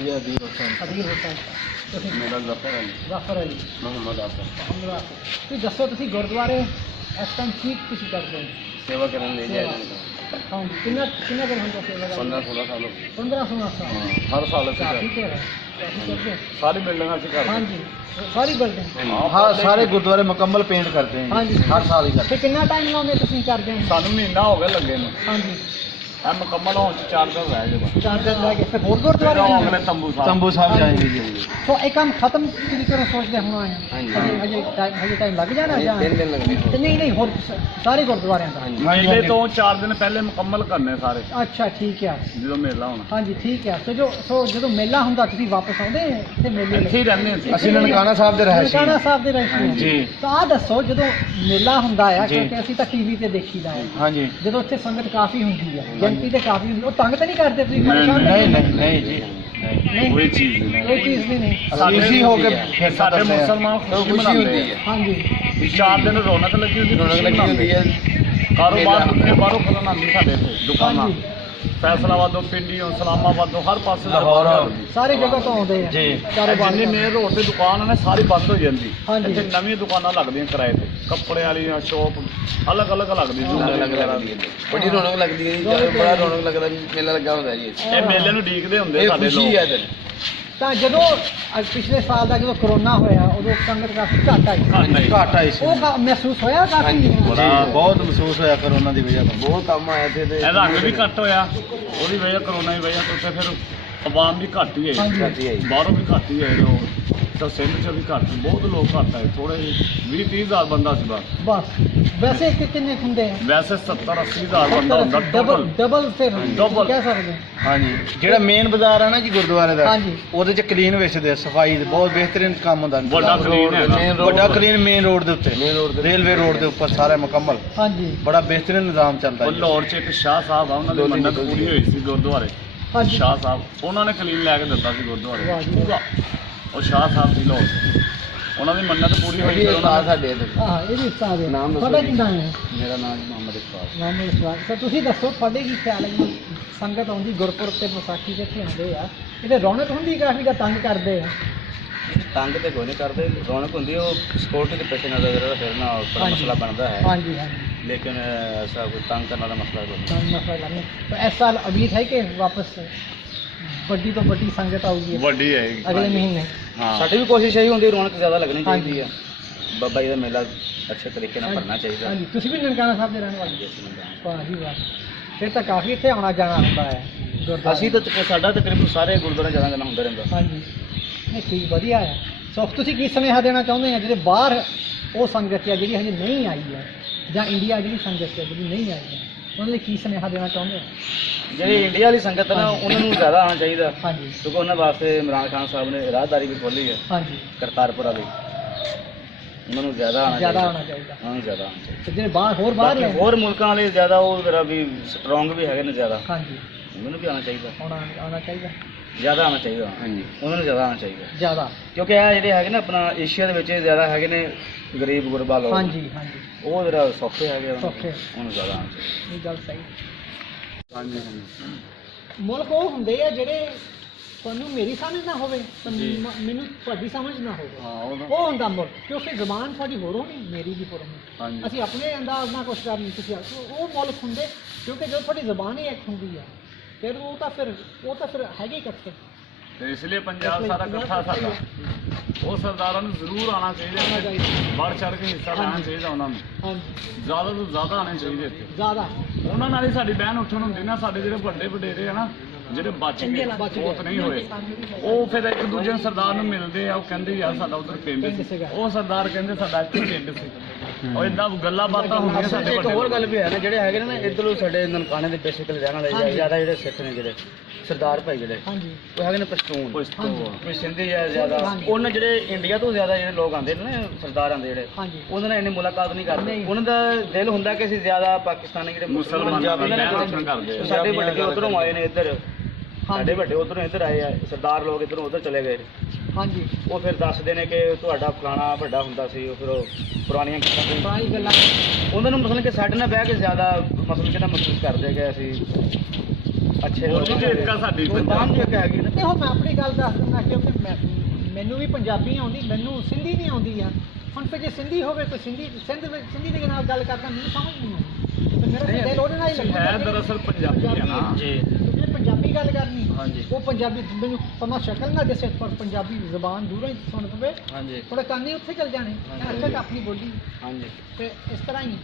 जी अदील हुसैन। ਅਦੀਲ ਹੁਸੈਨ। ਤੁਸੀਂ मेरा जफर अली ਜ਼ਾਫਰ ਅਲੀ। मोहम्मद आफर। ਤੁਸੀਂ ਦੱਸੋ ਤੁਸੀਂ ਗੁਰਦੁਆਰੇ ਇਸ ਟਾਈਮ ਕੀ ਤੁਸੀਂ ਕਰਦੇ ਹੋ? सेवा करने ले जाए ਹਾਂਜੀ ਕਿੰਨਾ ਕਿੰਨਾ ਦਿਨ ਹੁੰਦਾ ਸੇਵਾ ਦਾ? 15-16 साल हो गए। 15-16 ਸਾਲ। हर साल असं ਕਾਫੀ कर ਚਿਰ ਹੈ, ਕਾਫੀ ਕਰਦੇ ਹੋ। सारी बिल्डिंग असं कर ਹਾਂਜੀ ਸਾਰੀ ਬਿਲਡਿੰਗ। हाँ सारे गुरुद्वारे मुकम्मल पेंट करते हैं हाँ जी। हर साल ही करते ਤੇ ਕਿੰਨਾ ਟਾਈਮ ਲਾਉਂਦੇ ਤੁਸੀਂ ਕਰਦੇ ਹੋ? ਸਾਨੂੰ ਮਹੀਨਾ ਹੋ ਗਿਆ ਲੱਗੇ ਨੂੰ ਹਾਂਜੀ ਇਹ ਮੁਕੰਮਲ ਹੋਣ ਚ 4 ਦਿਨ ਰਹਿ ਗਏ ਬਸ 4 ਦਿਨ ਰਹਿ ਗਏ। ਫਿਰ ਹੋਰ ਗੁਰਦੁਆਰੇ ਫਿਰ ਉਹ ਜਾਣਾ? ਅਗਲੇ ਤੰਬੂ हैं ਸਾਹਿਬ तंबू साहब जाएंगे जी। ਸੋ ਇਹ ਕੰਮ ਖਤਮ ਕਿਹੜੀ ਤਰ੍ਹਾਂ ਸੋਚਦੇ ਹੁਣ ਆਏ हाँ जी। ਹਜੇ ਟਾਈਮ ਲੱਗ ਜਾਣਾ ਜਾਂ 3 ਦਿਨ ਲੱਗਣੇ ਤੇ ਨਹੀਂ ਹੋਰ ਸਾਰੇ ਗੁਰਦੁਆਰਿਆਂ ਦਾ? ਮੇਲੇ ਤੋਂ 4 ਦਿਨ ਪਹਿਲੇ ਮੁਕੰਮਲ ਕਰਨੇ ਸਾਰੇ ਅੱਛਾ ਠੀਕ ਹੈ। ਜਦੋਂ ਮੇਲਾ ਹੋਣਾ ਹਾਂਜੀ ਠੀਕ ਹੈ। ਸੋ ਜਦੋਂ ਮੇਲਾ ਹੁੰਦਾ ਤੁਸੀਂ ਵਾਪਸ ਆਉਂਦੇ ਇੱਥੇ ਮੇਲੇ ਇੱਥੇ ਹੀ ਰਹਿੰਦੇ ਸੀ ਅਸੀਂ ਨਨਕਾਣਾ ਸਾਹਿਬ ਦੇ ਰਹਿਸ਼ੀ ਨਨਕਾਣਾ ਸਾਹਿਬ ਦੇ ਰਹਿਸ਼ੀ ਹਾਂ। ਜੀ। ਤਾਂ ਆਹ ਦੱਸੋ ਜਦੋਂ ਮੇਲਾ ਹੁੰਦਾ ਆ ਜੀ। ਕਿਉਂਕਿ ਅਸੀਂ ਤਾਂ ਟੀਵੀ ਤੇ ਦੇਖੀਦਾ ਹੈ, हाँ जी। ਜਦੋਂ ਉੱਥੇ ਸੰਗਤ ਕਾਫੀ ਹੁੰਦੀ ਹੈ, ਗਿਣਤੀ ਤੇ ਕਾਫੀ ਹੁੰਦੀ, ਉਹ ਤੰਗ ਤਾਂ ਨਹੀਂ ਕਰਦੇ ਤੁਸੀਂ? नहीं, ਪਰੇਸ਼ਾਨ ਤਾਂ नहीं नहीं नहीं जी ਨਹੀਂ ਕੋਈ ਚੀਜ਼ ਨਹੀਂ ਕੋਈ ਚੀਜ਼ ਵੀ ਨਹੀਂ। इसी हो के फिर ਸਾਡੇ करते हैं। ਮੁਸਲਮਾਨ ਖੁਸ਼ੀ ਮਨਾਉਂਦੇ ਆ ਹਾਂਜੀ 4 ਦਿਨ ਰੌਣਕ ਲੱਗੀ ਹੁੰਦੀ ਹੈ ਕਾਰੋਬਾਰ ਦੁਨੀਆ ਬਾਹਰੋਂ ਖਲਣ ਆਉਂਦੀ ਸਾਡੇ ਇੱਥੇ ਦੁਕਾਨਾਂ ਹਾਂਜੀ ਫੈਸਲਾਬਾਦੋਂ ਪਿੰਡੀਓਂ ਇਸਲਾਮਾਬਾਦੋਂ ਹਰ ਪਾਸੇ ਲਾਹੌਰ। ਸਾਰੀ ਜਗ੍ਹਾ ਤੋਂ ਆਉਂਦੇ ਆ ਜੀ। ਕਾਰੋਬਾਰ ਜਿੰਨੀ ਮੇਨ ਰੋਡ ਤੇ ਦੁਕਾਨ ਨੇ ਸਾਰੀ ਬੰਦ ਹੋ ਜਾਂਦੀ ਹਾਂਜੀ। ਇੱਥੇ ਨਵੀਆਂ ਦੁਕਾਨਾਂ ਲੱਗਦੀਆਂ ਕਿਰਾਏ ਤੇ ਕੱਪੜੇ ਵਾਲੀਆਂ ਸ਼ੋਪ ਅਲੱਗ ਅਲੱਗ ਲੱਗਦੀ बड़ी रौनक लगती है जी, बड़ा रौनक लगता है, मेला लगा होता है जी। ਇਹ ਮੇਲੇ ਨੂੰ ਡੀਕਦੇ ਹੁੰਦੇ ये ਸਾਡੇ खुशी ਲੋਕ है दिन। ਤਾਂ ਜਦੋਂ ਪਿਛਲੇ ਸਾਲ ਦਾ ਜਦੋਂ ਕਰੋਨਾ ਹੋਇਆ ਉਦੋਂ ਸੰਗਤ ਕਾਫੀ ਘੱਟ ਆਈ। घाट आई सी ਉਹ ਮਹਿਸੂਸ ਹੋਇਆ ਕਾਫੀ? जी, बहुत महसूस होया करोना की वजह तो। बहुत कम आए थे ਇਹ ਰੰਗ ਵੀ ਘੱਟ ਹੋਇਆ ਉਹਦੀ ਵਜ੍ਹਾ ਕਰੋਨਾ ਦੀ ਵਜ੍ਹਾ ਤੋਂ ਤੇ ਫਿਰ ਆਵਾਮ ਵੀ ਘੱਟ ਹੀ ਹਾਂਜੀ। ਹੈ ਬਾਹਰੋਂ ਵੀ ਘੱਟ ਹੀ ਹੈ ਲੋਕ ਤਾਂ ਸਿੰਧ ਚ ਵੀ ਘੱਟ ਬਹੁਤ ਲੋਕ ਘੱਟ ਆਏ ਥੋੜੇ 20-30 ਹਜ਼ਾਰ ਬੰਦਾ ਸੀ ਬਸ ਬਸ ਵੈਸੇ ਕਿੰਨੇ ਹੁੰਦੇ ਆ? ਵੈਸੇ 70-80 ਹਜ਼ਾਰ ਬੰਦਾ ਹੁੰਦਾ ਡਬਲ ਟੋਟਲ ਡਬਲ ਫਿਰ Double। ਕਹਿ ਸਕਦੇ हाँ जी। जेड़ा मेन बाजार है ना जी गुरुद्वारे दा, हाँ जी। ਉਹਦੇ ਚ ਕਲੀਨ ਵੇਚਦੇ ਆ, ਸਫਾਈ ਦੇ ਬਹੁਤ ਬਿਹਤਰੀਨ ਕੰਮ ਹੁੰਦਾ। ਵੱਡਾ ਕਲੀਨ ਹੈ ਵੱਡਾ ਕਲੀਨ ਮੇਨ ਰੋਡ ਦੇ ਉੱਤੇ, ਰੇਲਵੇ ਰੋਡ ਦੇ ਉੱਪਰ ਸਾਰਾ ਮੁਕੰਮਲ ਹਾਂਜੀ ਬੜਾ ਬਿਹਤਰੀਨ ਨਿਜ਼ਾਮ ਚੱਲਦਾ ਉਹ ਜੀ। ਲਾਹੌਰ ਚ ਇੱਕ ਸ਼ਾਹ ਸਾਹਿਬ ਆ ਉਹਨਾਂ ਦੀ ਮੰਨਤ ਪੂਰੀ ਹੋਈ ਸੀ ਗੁਰਦੁਆਰੇ ਹਾਂਜੀ ਸ਼ਾਹ ਸਾਹਿਬ ਉਹਨਾਂ ਨੇ ਕਲੀਨ ਲੈ ਕੇ ਦਿੱਤਾ ਸੀ ਗੁਰਦੁਆਰੇ ਵਾਹ ਜੀ। ਪੂਰਾ ਉਹ ਸ਼ਾਹ ਸਾਹਿਬ ਸੀ ਲਾਹੌਰ ਉਹਨਾਂ ਦੀ ਮੰਨਤ ਪੂਰੀ ਹੋਈ बड़ी ਫਿਰ ਉਹਨਾਂ उस्ताद ਨੇ साडे इधर। ਹਾਂ ਇਹ ਵੀ ਉਸਤਾਦ ਹੈ। ਨਾਮ ਦੱਸੋ ਤੁਹਾਡਾ ਜੀ। ਕੀ ਨਾਮ ਹੈ? मेरा नाम मोहम्मद इकबाल। ਨਾਮ ਇਸਲਾਮ ਸਰ ਤੁਸੀਂ ਦੱਸੋ ਤੁਹਾਡੇ ਕੀ ਖਿਆਲ ਹੈ? ਜੀ ਸੰਗਤ ਆਉਂਦੀ ਗੁਰਪੁਰਬ ਤੇ ਵਿਸਾਖੀ ਤੇ ਇੱਥੇ ਆਉਂਦੇ ਆ, ਇਹਦੇ ਰੌਣਕ ਹੁੰਦੀ ਕਾਫੀ ਦਾ ਤੰਗ ਕਰਦੇ ਆ? तंग तो कोई नहीं करते, रौनक होंदी है, वो सिक्योरिटी के पेश नज़र फिर ना बड़ा हाँ जी। मसला बनता है, ਹਾਂਜੀ ਹਾਂਜੀ लेकिन ऐसा कोई तंग करने का मसला कोई नहीं। तंग मसला नहीं। तो इस साल उम्मीद है कि वापस बड़ी तो बड़ी संगत आऊगी ਵੱਡੀ ਹੈਗੀ अगले महीने? ਹਾਂ साडी भी कोशिश यही होंदी रौनक ज़्यादा लगनी हाँ चाहिए जी। है, बाबा जी का मेला अच्छे तरीके से भरना चाहिए। हाँ जी तुसी भी ननकाना साहब के रहने वाले? वाह जी वाह फिर तो काफ़ी इतने आना जाना होता है गुरुद्वारे। ਅਸੀਂ ਤਾਂ ਸਾਡਾ ਤਕਰੀਬਨ ਸਾਰੇ ਗੁਰਦੁਆਰੇ ਜਾਣਾ ਜਾਣਾ ਹੁੰਦਾ ਰਹਿੰਦਾ। हाँ जी नहीं ठीक ਵਧੀਆ ਹੈ। ਸੋ ਤੁਸੀਂ ਕੀ ਸੁਨੇਹਾ ਦੇਣਾ ਚਾਹੁੰਦੇ ਆ ਜਿਹੜੇ ਬਾਹਰ ਉਹ ਸੰਗਤ ਹੈ ਜਿਹੜੀ ਹਜੇ ਨਹੀਂ ਆਈ ਹੈ, ਜਾਂ ਇੰਡੀਆ ਜਿਹੜੀ ਸੰਗਤ ਹੈ ਜਿਹੜੀ ਨਹੀਂ ਆਈ ਹੈ, ਉਹਨਾਂ ਲਈ ਕੀ ਸੁਨੇਹਾ ਦੇਣਾ ਚਾਹੁੰਦੇ ਆ? ਜਿਹੜੀ ਇੰਡੀਆ ਵਾਲੀ ਸੰਗਤ ਹੈ ਨਾ ਉਹਨਾਂ ਨੂੰ ਜ਼ਿਆਦਾ ਆਉਣਾ ਚਾਹੀਦਾ, ਹਾਂਜੀ ਕਿਉਂਕਿ ਉਹਨਾਂ ਵਾਸਤੇ ਇਮਰਾਨ ਖਾਨ ਸਾਹਿਬ ਨੇ ਰਾਹਦਾਰੀ ਵੀ ਖੋਲ੍ਹੀ ਹੈ ਹਾਂਜੀ ਕਰਤਾਰਪੁਰ ਵਾਲੀ, ਉਹਨਾਂ ਨੂੰ ਜ਼ਿਆਦਾ ਆਉਣਾ ਜ਼ਿਆਦਾ ਚਾਹੀਦਾ। ਆਉਣਾ ਚਾਹੀਦਾ। ਉਹਨਾਂ ਨੂੰ ਜ਼ਿਆਦਾ ਆਉਣਾ ਚਾਹੀਦਾ। ਤੇ ਜਿਹੜੇ ਬਾਹਰ ਹੋਰ ਬਾਹਰ ਬਾਕੀ ਨੇ ਹੋਰ ਮੁਲਕਾਂ ਵਾਲੇ ਜ਼ਿਆਦਾ ਉਹ ਜ਼ਰਾ ਵੀ ਸਟਰੋਂਗ ਵੀ ਹੈਗੇ ਨੇ ਜ਼ਿਆਦਾ, ਹਾਂਜੀ ਉਹਨਾਂ ਨੂੰ ਵੀ ਆਉਣਾ ਚਾਹੀਦਾ, ਆਉਣਾ ਚਾਹੀਦਾ ਜ਼ਿਆਦਾ ਆਉਣਾ ਚਾਹੀਦਾ। ਹਾਂਜੀ ਉਹਨਾਂ ਨੂੰ ਜ਼ਿਆਦਾ ਆਉਣਾ ਚਾਹੀਦਾ, ਜ਼ਿਆਦਾ। ਕਿਉਂਕਿ ਇਹ ਜਿਹੜੇ ਹੈਗੇ ਨੇ ਆਪਣਾ ਏਸ਼ੀਆ ਦੇ ਵਿੱਚ ਜ਼ਿਆਦਾ ਹੈਗੇ ਨੇ ਗਰੀਬ ਗੁਰਬਾ ਲੋਕ, ਹਾਂਜੀ ਹਾਂਜੀ ਉਹ ਜ਼ਰਾ ਸੌਖੇ ਹੈਗੇ ਉਹਨਾਂ ਨੂੰ, ਸੌਖੇ। ਉਹਨੂੰ ਜ਼ਿਆਦਾ ਆਉਣਾ ਚਾਹੀਦਾ। ਇਹ ਗੱਲ ਸਹੀ। ਹਾਂਜੀ ਮੁਲਕ ਉਹ ਹੁੰਦੇ ਆ ਜਿਹੜੇ ਤੁਹਾਨੂੰ ਮੇਰੀ ਸਮਝ ਨਾ ਹੋਵੇ ਤੇ ਮੈਨੂੰ ਤੁਹਾਡੀ ਸਮਝ ਨਾ ਹੋਵੇ, ਹਾਂ ਉਹ ਉਹ ਹੁੰਦਾ ਮੁਲਕ, ਕਿਉਂਕਿ ਜ਼ਬਾਨ ਤੁਹਾਡੀ ਹੋਰ ਹੋਣੀ ਮੇਰੀ ਵੀ ਹੋਰ ਹੋਣੀ, ਹਾਂਜੀ ਅਸੀਂ ਆਪਣੇ ਅੰਦਾਜ਼ ਨਾਲ ਕੁਛ ਕਰਨੀ, ਤੁਸੀਂ ਉਹ ਮੁਲਕ ਹੁੰਦੇ ਕਿਉਂਕਿ ਜਦੋਂ ਤੁਹਾਡੀ ਜ਼ਬਾਨ ਹੀ ਇੱਕ ਹੁੰਦੀ ਆ ਫਿਰ ਉਹ ਤਾਂ ਫਿਰ ਹੈਗੇ ਹੀ ਇਕੱਠੇ। ਤੇ ਇਸ ਲਈ ਪੰਜਾਬ ਸਾਰਾ ਇਕੱਠਾ ਸਾਡਾ ਉਹ ਸਰਦਾਰਾਂ ਨੂੰ ਜ਼ਰੂਰ ਆਉਣਾ ਆਉਣਾ ਚਾਹੀਦਾ ਚਾਹੀਦਾ। ਵੱਧ ਚੜ੍ਹ ਕੇ ਹਿੱਸਾ ਲੈਣਾ ਚਾਹੀਦਾ ਉਹਨਾਂ ਨੂੰ ਹਾਂਜੀ ਜ਼ਿਆਦਾ ਤੋਂ ਜ਼ਿਆਦਾ ਆਉਣੇ ਚਾਹੀਦੇ ਇੱਥੇ ਜ਼ਿਆਦਾ ਉਹਨਾਂ ਨਾਲ ਹੀ ਸਾਡੀ ਬਹਿਨ ਉੱਠਣ ਹੁੰਦੀ ਨਾ ਸਾਡੇ ਜਿਹੜੇ ਵੱਡੇ ਵਡੇਰੇ ਆ ਨਾ ਜਿਹੜੇ ਬਚ ਗਏ ਬਹੁਤ ਨਹੀਂ ਹੋਏ ਉਹ ਫਿਰ ਇੱਕ ਦੂਜੇ ਸਰਦਾਰ ਨੂੰ ਮਿਲਦੇ ਆ ਉਹ ਕਹਿੰਦੇ ਯਾਰ ਸਾਡਾ ਉਧਰ ਪਿੰਡ ਸੀ ਉਹ ਸਰਦਾਰ ਕਹਿੰਦੇ ਸਾਡਾ ਇੱਥੇ ਪਿੰਡ ਸੀ ਉਹ ਇਦਾਂ ਗੱਲਾਂ ਬਾਤਾਂ ਹੁੰਦੀਆਂ ਸਾਡੇ ਇੱਕ ਵੱਡੇ ਹੋਰ ਗੱਲ ਵੀ ਹੈ ਨਾ ਜਿਹੜੇ ਹੈਗੇ ਨੇ ਨਾ ਇੱਧਰੋਂ ਸਾਡੇ ਨਨਕਾਣੇ ਦੇ ਬੇਸਿਕਲੀ ਰਹਿਣ ਵਾਲੇ ਜ਼ਿਆਦਾ ਜਿਹੜੇ ਸਿੱਖ ਨੇ ਜਿਹੜੇ ਸਰਦਾਰ ਭਾਈ ਜਿਹੜੇ ਹਾਂਜੀ ਉਹ ਹੈਗੇ ਨੇ ਪਸ਼ਤੂਨ, ਪਸ਼ਤੂਨ। ਕੋਈ ਸਿੰਧੀ ਆ ਜ਼ਿਆਦਾ, ਹਾਂਜੀ। ਉਹਨਾਂ ਜਿਹੜੇ ਇੰਡੀਆ ਤੋਂ ਜ਼ਿਆਦਾ ਜਿਹੜੇ ਲੋਕ ਆਉਂਦੇ ਨੇ ਨਾ ਸਰਦਾਰ ਆਉਂਦੇ ਜਿਹੜੇ ਹਾਂਜੀ ਉਹਨਾਂ ਨਾਲ ਇੰਨੀ ਮੁਲਾਕਾਤ ਨਹੀਂ ਕਰਦੇ, ਨਹੀਂ। ਉਹਨਾਂ ਦਾ ਦਿਲ ਹੁੰਦਾ ਕਿ ਅਸੀਂ ਜ਼ਿਆਦਾ ਪਾਕਿਸਤਾਨੀ ਜਿਹੜੇ ਮੁਸਲਮਾਨਾਂ ਪੰਜਾਬੀ ਨਾਲ ਨੇ ਬਹਿਣ ਉੱਠਣ ਕਰਦੇ ਆ। ਸਾਡੇ ਵੱਡੇ ਉਧਰੋਂ ਆਏ ਨੇ ਇੱਧਰ, ਸਾਡੇ ਵੱਡੇ ਉਧਰੋਂ ਇੱਧਰ ਆਏ ਆ, ਸਰਦਾਰ ਲੋਕ ਇੱਧਰੋਂ ਉਧਰ ਚਲੇ ਗਏ, ਹਾਂਜੀ ਉਹ ਫਿਰ ਦੱਸਦੇ ਨੇ ਕਿ ਤੁਹਾਡਾ ਫਲਾਣਾ ਵੱਡਾ ਹੁੰਦਾ ਸੀ, ਉਹ ਫਿਰ ਉਹ ਪੁਰਾਣੀਆਂ ਗੱਲਾਂ ਪੁਰਾਣੀ ਗੱਲਾਂ ਉਹਨਾਂ ਨੂੰ ਮਤਲਬ ਕਿ ਸਾਡੇ ਨਾਲ ਬਹਿ ਕੇ ਜ਼ਿਆਦਾ ਮਤਲਬ ਕਿ ਨਾ ਮਹਿਸੂਸ ਕਰਦੇ ਕਿ ਅਸੀਂ ਅੱਛੇ ਬੋਲੀ ਤੇ ਇੱਕ ਆ ਸਾਡੀ ਜ਼ੁਬਾਨ ਦੀ ਇੱਕ ਹੈਗੀ ਨਾ। ਤੇ ਹੁਣ ਮੈਂ ਆਪਣੀ ਗੱਲ ਦੱਸ ਦਿੰਦਾ ਕਿਉਂਕਿ ਮੈਨੂੰ ਵੀ ਪੰਜਾਬੀ ਆਉਂਦੀ, ਮੈਨੂੰ ਸਿੰਧੀ ਨਹੀਂ ਆਉਂਦੀ ਆ। ਹੁਣ ਫਿਰ ਜੇ ਸਿੰਧੀ ਹੋਵੇ ਕੋਈ ਸਿੰਧੀ ਦੇ ਨਾਲ ਗੱਲ ਕਰਦਾ ਮੈਨੂੰ ਸਮਝ ਨਹੀਂ ਆਉਂਦੀ, ਤੇ ਮੇਰਾ ਦਿਲ ਉਹਦੇ ਨਾਲ ਹੀ ਲੱਗਦਾ ਹੈ ਦਰਅਸਲ ਪੰਜਾਬੀ ਹੈ ਨਾ ਜੀ ਜੇ ਪੰਜਾਬੀ ਗੱਲ ਕਰਨੀ ਹਾਂਜੀ। ਉਹ ਪੰਜਾਬੀ ਮੈਨੂੰ ਪਮਾ ਸ਼ਕਲ ਨਾ ਦਿਸੇ ਪਰ ਪੰਜਾਬੀ ਜ਼ਬਾਨ ਦੂਰੋਂ ਹੀ ਸੁਣ ਪਵੇ ਹਾਂਜੀ ਥੋੜਾ ਕੰਨ ਹੀ ਉੱਥੇ ਚਲ ਜਾਣੇ। ਅੱਛਾ ਤਾਂ ਆਪਣੀ ਬੋਲੀ ਹਾਂਜੀ ਤੇ ਇਸ ਤਰ੍ਹਾਂ ਹੀ